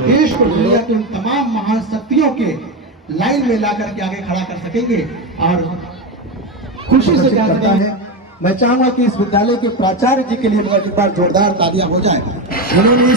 देश को दुनिया के उन तमाम महान शक्तियों के लाइन में ला करके आगे खड़ा कर सकेंगे और खुशी से कहता है। मैं चाहूंगा कि इस विद्यालय के प्राचार्य जी के लिए एक बार जोरदार तालियां हो जाए। उन्होंने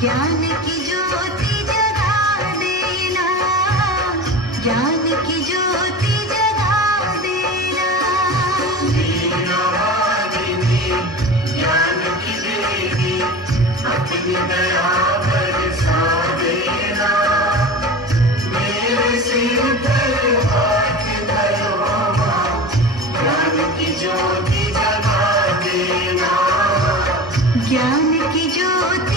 ज्ञान की ज्योति जगा देना, ज्ञान की ज्योति जगा देना। वीणा वादिनी ज्ञान की देवी, अपनी दया बरसा देना। मेरे सिर पर हाथ धरो मां, ज्ञान की ज्योति जगा देना, ज्ञान की ज्योति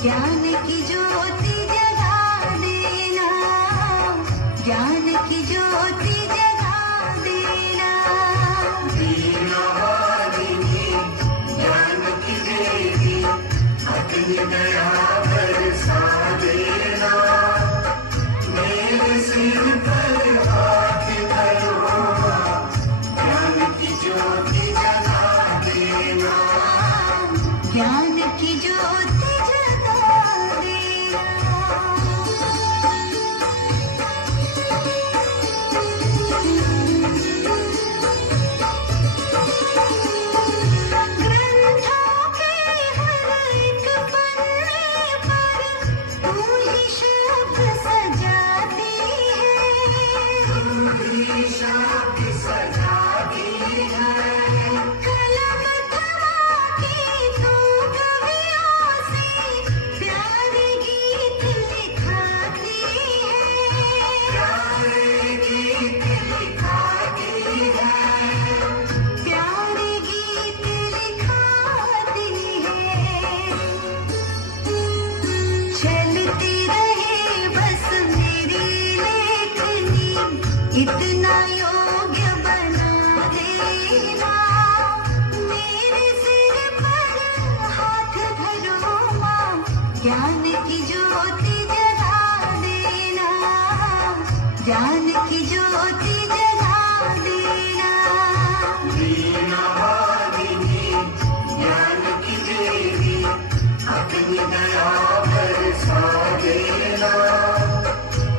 ज्ञान की ज्योति जगा देना, ज्ञान की ज्योति जगा देना। वीणा वादिनी ज्ञान की देवी, अपनी दया बरसा देना। मेरे सिर पर हाथ धरो मां, ज्ञान की ज्योति जगा देना, ज्ञान की ज्योति इतना योग्य बना देना। मेरे सिर पर हाथ धरो मां, ज्ञान की ज्योति जगा देना, ज्ञान की ज्योति जगा देना। वीणा वादिनी ज्ञान की देवी, अपनी दया बरसा देना।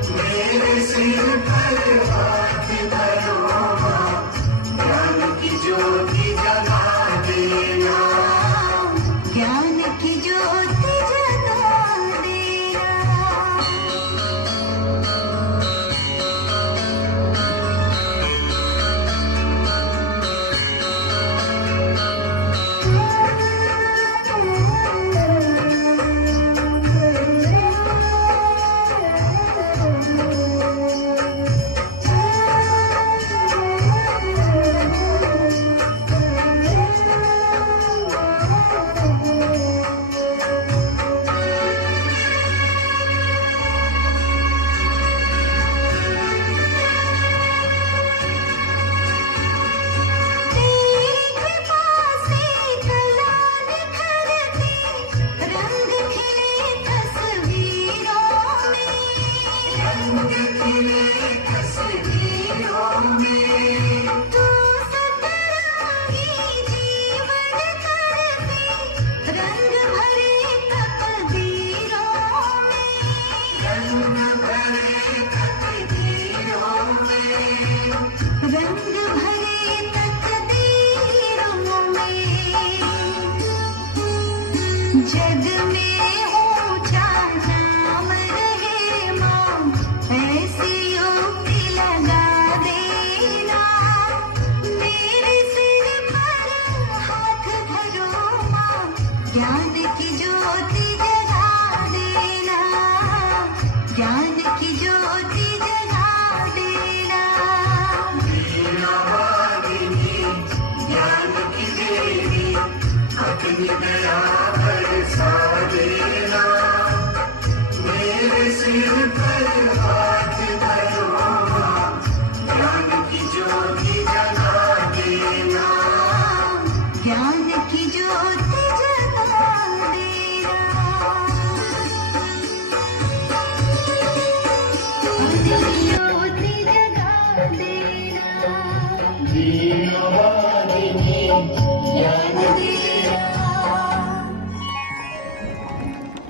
मेरे सिर रंग भरे तकदीरों में जग में ऊंचा नाम रहे माँ ऐसी उक्ति लगा देना मेरे सिर पर हाथ धरो माँ ज्ञान की ज्योति जगा देना ज्ञान की ज्योति जगा देना ज्ञान की देवी अपनी दया बरसा देना मेरे सिर पर हाथ धरो ज्ञान की ज्योति जगा देना ज्ञान की ज्योति जगा देना ज्योति जगा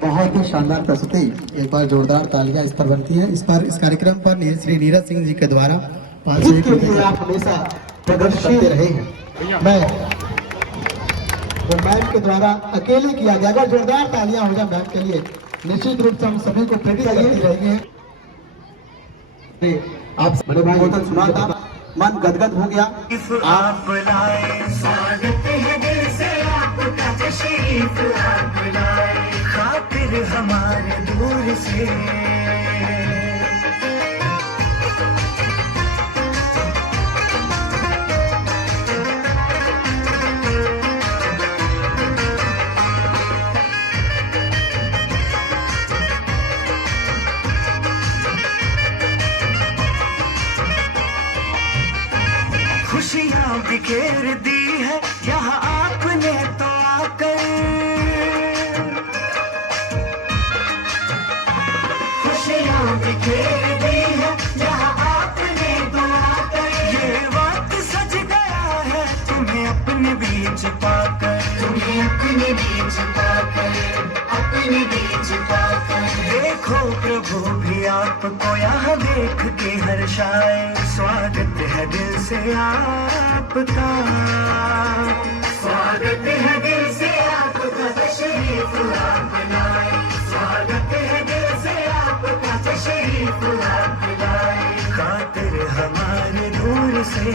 बहुत ही शानदार प्रस्तुति। एक बार जोरदार तालियां इस पर बनती है। इस कार्यक्रम पर श्री नीरज सिंह जी के द्वारा 501 रुपये आप हमेशा प्रदर्शित करते रहे हैं। मैं मैम के द्वारा अकेले किया गया। अगर जोरदार तालियां हो जाए मैम के लिए निश्चित रूप से हम सभी को प्रेरित करती रहेंगे। आप बड़े भाई होटल सुना था, मन गदगद हो गया। आप लाए स्वागत है दिल से आपका तशरीफ आप लाए खातिर हमारे दूर से खुशियाँ बिखेर दी है यहाँ आपने तो आकर खुशियाँ बिखेर दी है यहाँ आपने तो आकर ये वक्त सज गया है तुम्हें अपने बीच पाकर तुम्हें अपने बीच पाकर अपने बीच पाकर देखो प्रभु भी आपको यहाँ देख के हर्षाए स्वागत है दिल से आपका स्वागत है दिल से आपका तशरीफ आप लाए स्वागत है दिल से आपका तशरीफ आप लाए खातिर हमारे दूर से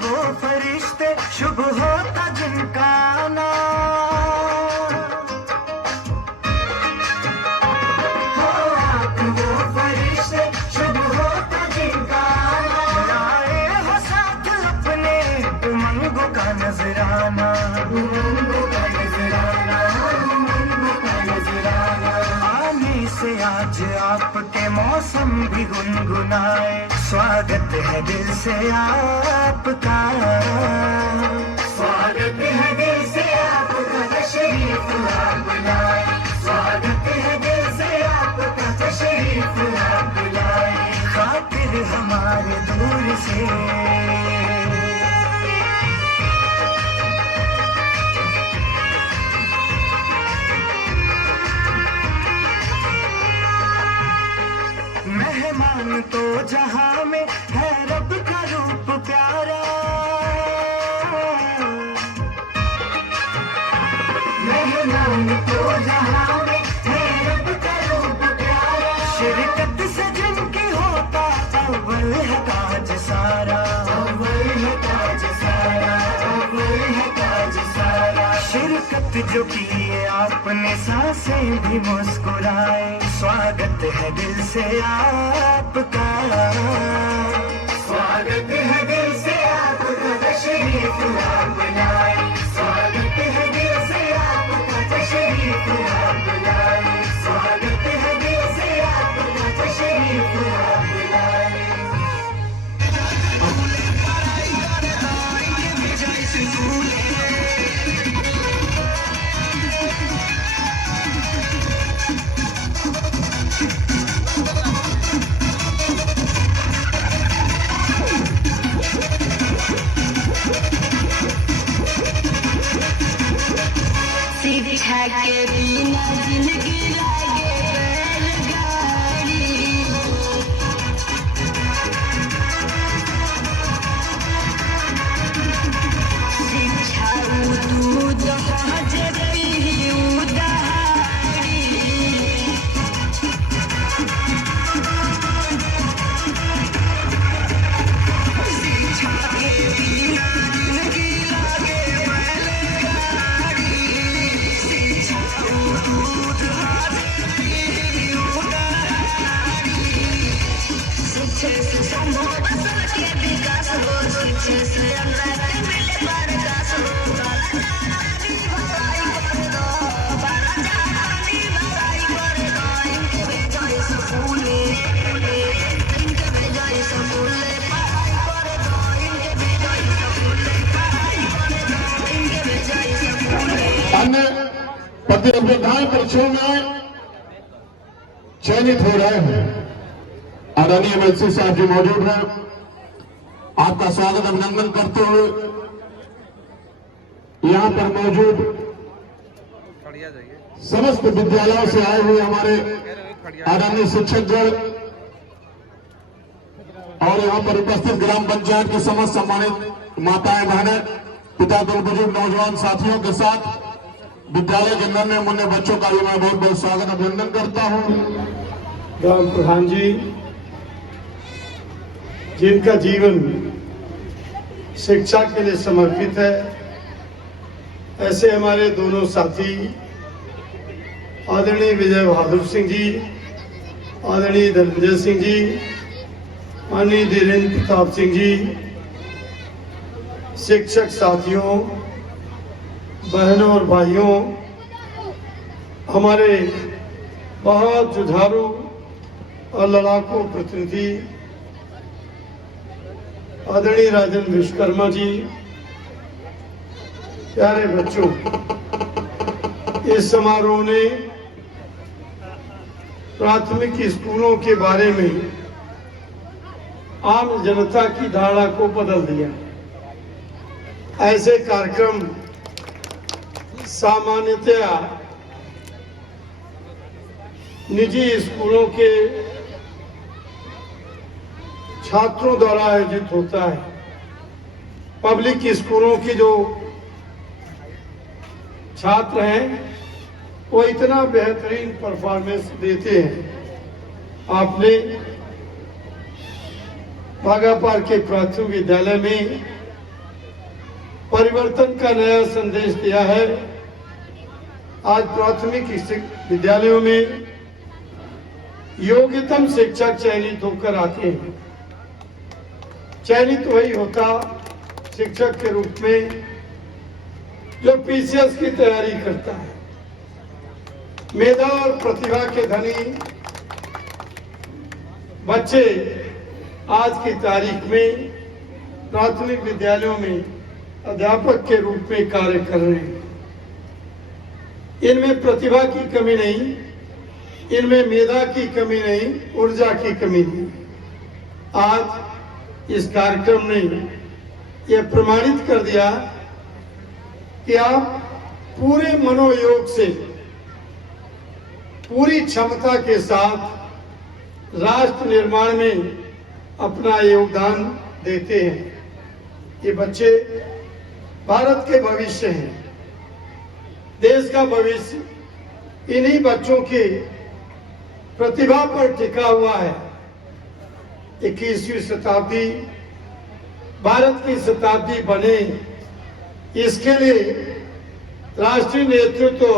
वो फरिश्ते शुभ होता जिनका नाम हो आप वो फरिश्ते शुभ होता जिनका नाम आए हो साथ अपने उमंगों का नजराना उमंगों का नजराना उमंगों का नजराना आने से आज आपके मौसम भी गुनगुनाए स्वागत है दिल से आपका स्वागत है दिल से आपका तशरीफ आप लाए स्वागत है दिल से आपका तशरीफ आप लाए खातिर हमारे दूर से मेहमान तो जहां में है रब का रूप प्यारा मेहमान तो जहां में है रब का रूप प्यारा शिरकत से जिनकी होता अव्वल है काज सारा अव्वल है काज सारा अव्वल है काज सारा शिरकत जो किए आपने सांसें भी मुस्कुराए स्वागत है दिल से आपका स्वागत है दिल से आपका तशरीफ आप लाए स्वागत है दिल से आपका तशरीफ आप लाए स्वागत है दिल से आपका तशरीफ आप लाए शिक्षा के बिना जिंदगी लागे बैलगाड़ी शिक्षा दूध पहुँचे पी उदारी शिक्षा के बिना जिंदगी लागे बैलगाड़ी शिक्षा दूध पहुँचे पी उदारी शिक्षा से संभव सबके विकास हो शिक्षा से अनुराग मिले प्रकाश हो बाराजानी भलाई कर दो बाराजानी भलाई कर दो इनके भेजाए स्कूले इनके भेजाए स्कूले पढ़ाई कर दो इनके भेजाए स्कूले पढ़ाई कर दो इनके भेजाए स्कूले अन्य प्रतियोगिताएं परीक्षाओं में चयनित हो रहे हैं। आदरणीय मंत्री साहब जी मौजूद हैं। आपका स्वागत अभिनंदन करते हुए यहां पर मौजूद समस्त विद्यालयों से आए हुए हमारे आदरणीय शिक्षकगण और यहां पर उपस्थित ग्राम पंचायत की समस्त सम्मानित माताएं बहनें पिता दल बुजुर्ग नौजवान साथियों के साथ विद्यालय के नन्हे मुन्ने बच्चों का भी मैं बहुत बहुत स्वागत अभिनंदन करता हूं। ग्राम प्रधान जी जिनका जीवन शिक्षा के लिए समर्पित है, ऐसे हमारे दोनों साथी आदरणीय विजय बहादुर सिंह जी, आदरणीय धनंजय सिंह जी, माननीय धीरेन्द्र प्रताप सिंह जी, शिक्षक साथियों, बहनों और भाइयों, हमारे बहुत जुझारू और लड़ाकू प्रतिनिधि आदरणीय राजेंद्र विश्वकर्मा जी, प्यारे बच्चों, इस समारोह ने प्राथमिक स्कूलों के बारे में आम जनता की धारणा को बदल दिया। ऐसे कार्यक्रम सामान्यतया निजी स्कूलों के छात्रों द्वारा आयोजित होता है। पब्लिक स्कूलों के जो छात्र हैं वो इतना बेहतरीन परफॉर्मेंस देते हैं। आपने भागापार के प्राथमिक विद्यालय में परिवर्तन का नया संदेश दिया है। आज प्राथमिक विद्यालयों में योग्यतम शिक्षक चयनित होकर आते हैं। चयनित वही होता शिक्षक के रूप में जो पीसीएस की तैयारी करता है। मेधा और प्रतिभा के धनी बच्चे आज की तारीख में प्राथमिक विद्यालयों में अध्यापक के रूप में कार्य कर रहे हैं। इनमें प्रतिभा की कमी नहीं, इनमें मेधा की कमी नहीं, ऊर्जा की कमी नहीं। आज इस कार्यक्रम ने यह प्रमाणित कर दिया कि आप पूरे मनोयोग से, पूरी क्षमता के साथ राष्ट्र निर्माण में अपना योगदान देते हैं। ये बच्चे भारत के भविष्य हैं, देश का भविष्य इन्हीं बच्चों की प्रतिभा पर टिका हुआ है। 21वीं शताब्दी भारत की शताब्दी बने, इसके लिए राष्ट्रीय नेतृत्व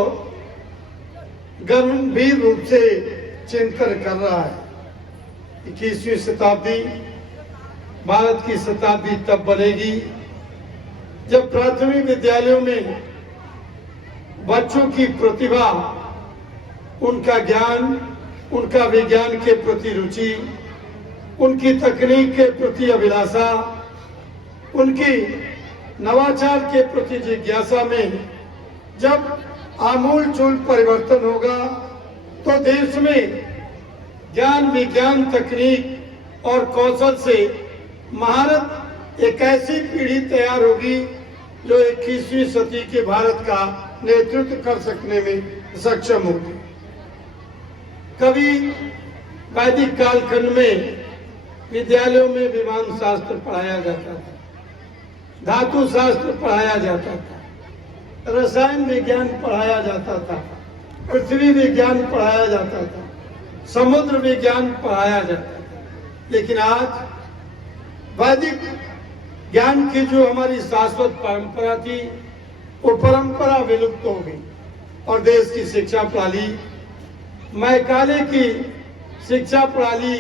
गंभीर रूप से चिंतन कर रहा है। 21वीं शताब्दी भारत की शताब्दी तब बनेगी जब प्राथमिक विद्यालयों में बच्चों की प्रतिभा, उनका ज्ञान, उनका विज्ञान के प्रति रुचि, उनकी तकनीक के प्रति अभिलाषा, उनकी नवाचार के प्रति जिज्ञासा में जब आमूल-चूल परिवर्तन होगा तो देश में ज्ञान, विज्ञान, तकनीक और कौशल से महारत एक ऐसी पीढ़ी तैयार होगी जो 21वीं सदी के भारत का नेतृत्व कर सकने में सक्षम होगी। कभी वैदिक कालखंड में विद्यालयों में विमान शास्त्र पढ़ाया जाता था, धातु शास्त्र पढ़ाया जाता था, रसायन विज्ञान पढ़ाया जाता था, पृथ्वी विज्ञान पढ़ाया जाता था, समुद्र विज्ञान पढ़ाया जाता था। लेकिन आज वैदिक ज्ञान की जो हमारी शाश्वत परंपरा थी, वो परंपरा विलुप्त हो गई और देश की शिक्षा प्रणाली, मैकाले की शिक्षा प्रणाली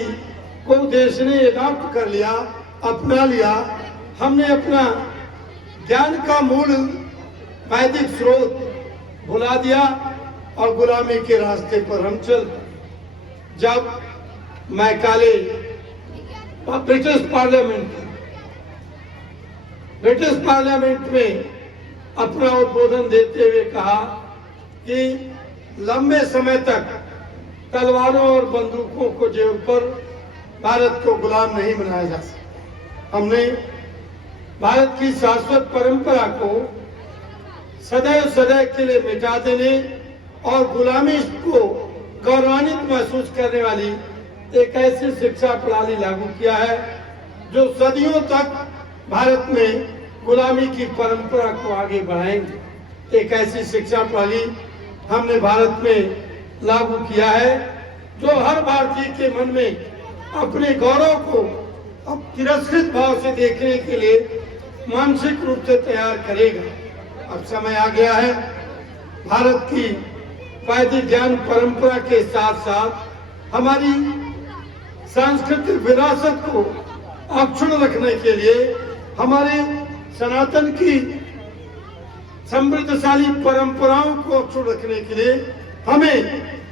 को देश ने अडॉप्ट कर लिया, अपना लिया। हमने अपना ज्ञान का मूल वैदिक स्रोत भुला दिया और गुलामी के रास्ते पर हम चल पड़े। जब मैकाले ब्रिटिश पार्लियामेंट में अपना उद्बोधन देते हुए कहा कि लंबे समय तक तलवारों और बंदूकों को जेब पर भारत को गुलाम नहीं बनाया जा सकता। हमने भारत की शाश्वत परंपरा को सदैव सदैव के लिए मिटा देने और गुलामी को गौरवान्वित महसूस करने वाली एक ऐसी शिक्षा प्रणाली लागू किया है जो सदियों तक भारत में गुलामी की परंपरा को आगे बढ़ाएंगे। एक ऐसी शिक्षा प्रणाली हमने भारत में लागू किया है जो हर भारतीय के मन में अपने गौरव को अब तिरस्कृत भाव से देखने के लिए मानसिक रूप से तैयार करेगा। अब समय आ गया है भारत की वैदिक ज्ञान परंपरा के साथ साथ हमारी सांस्कृतिक विरासत को अक्षुण्ण रखने के लिए, हमारे सनातन की समृद्धशाली परंपराओं को अक्षुण्ण रखने के लिए हमें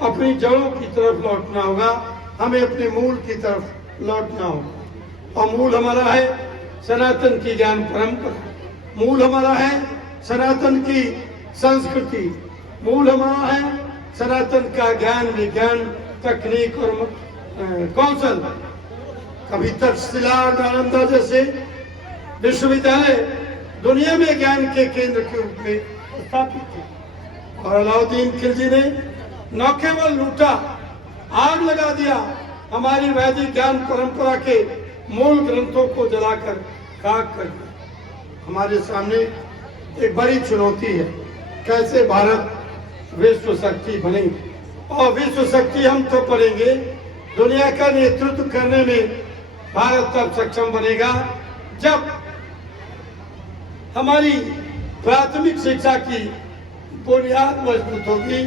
अपनी जड़ों की तरफ लौटना होगा, हमें अपने मूल की तरफ लौटना होगा। और मूल हमारा है सनातन की ज्ञान परंपरा, मूल हमारा है सनातन की संस्कृति, मूल हमारा है सनातन का ज्ञान, विज्ञान, तकनीक और कौशल। कभी तक्षशिला, नालंदा जैसे विश्वविद्यालय दुनिया में ज्ञान के केंद्र के रूप में स्थापित थे और अलाउद्दीन खिलजी ने न केवल लूटा, आग लगा दिया, हमारी वैदिक ज्ञान परंपरा के मूल ग्रंथों को जलाकर खाक कर दिया। हमारे सामने एक बड़ी चुनौती है, कैसे भारत विश्व शक्ति बनेगी। और विश्व शक्ति हम तो बनेंगे, दुनिया का नेतृत्व करने में भारत तब सक्षम बनेगा जब हमारी प्राथमिक शिक्षा की बुनियाद मजबूत होगी।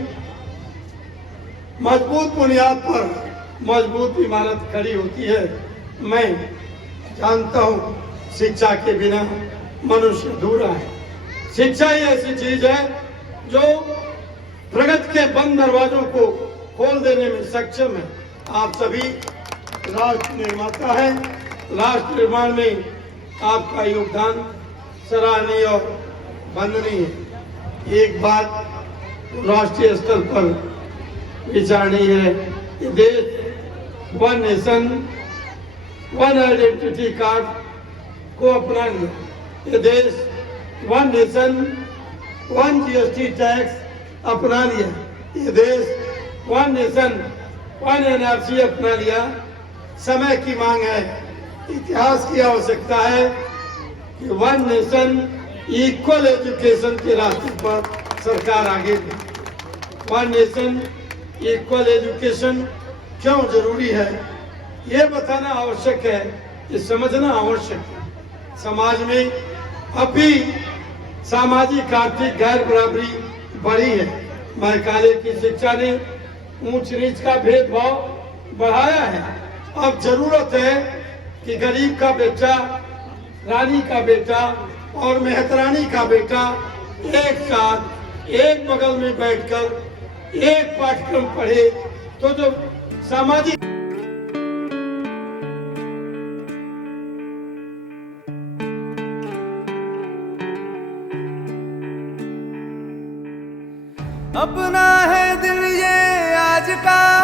मजबूत बुनियाद पर मजबूत इमारत खड़ी होती है। मैं जानता हूँ शिक्षा के बिना मनुष्य अधूरा है। शिक्षा ही ऐसी चीज है जो प्रगति के बंद दरवाजों को खोल देने में सक्षम है। आप सभी राष्ट्र निर्माता हैं, राष्ट्र निर्माण में आपका योगदान सराहनीय और वंदनीय है। एक बात राष्ट्रीय स्तर पर विचारनीय है कि देश one nation one identity card को अपना लिया। ये देश one nation one GST tax अपना लिया। ये देश वन नेशन वन एनआरसी अपना लिया। समय की मांग है, इतिहास की आवश्यकता है कि वन नेशन इक्वल एजुकेशन के रास्ते पर सरकार आगे बढ़े। वन नेशन इक्वल एजुकेशन क्यों जरूरी है, ये बताना आवश्यक है, ये समझना आवश्यक है। समाज में अभी सामाजिक आर्थिक गैर बराबरी बढ़ी है। मैकाले की शिक्षा ने ऊंच नीच का भेदभाव बढ़ाया है। अब जरूरत है कि गरीब का बेटा, रानी का बेटा और मेहतरानी का बेटा एक साथ एक बगल में बैठकर एक पाठ्यक्रम पढ़े तो जो सामाजिक अपना है दिल ये आज का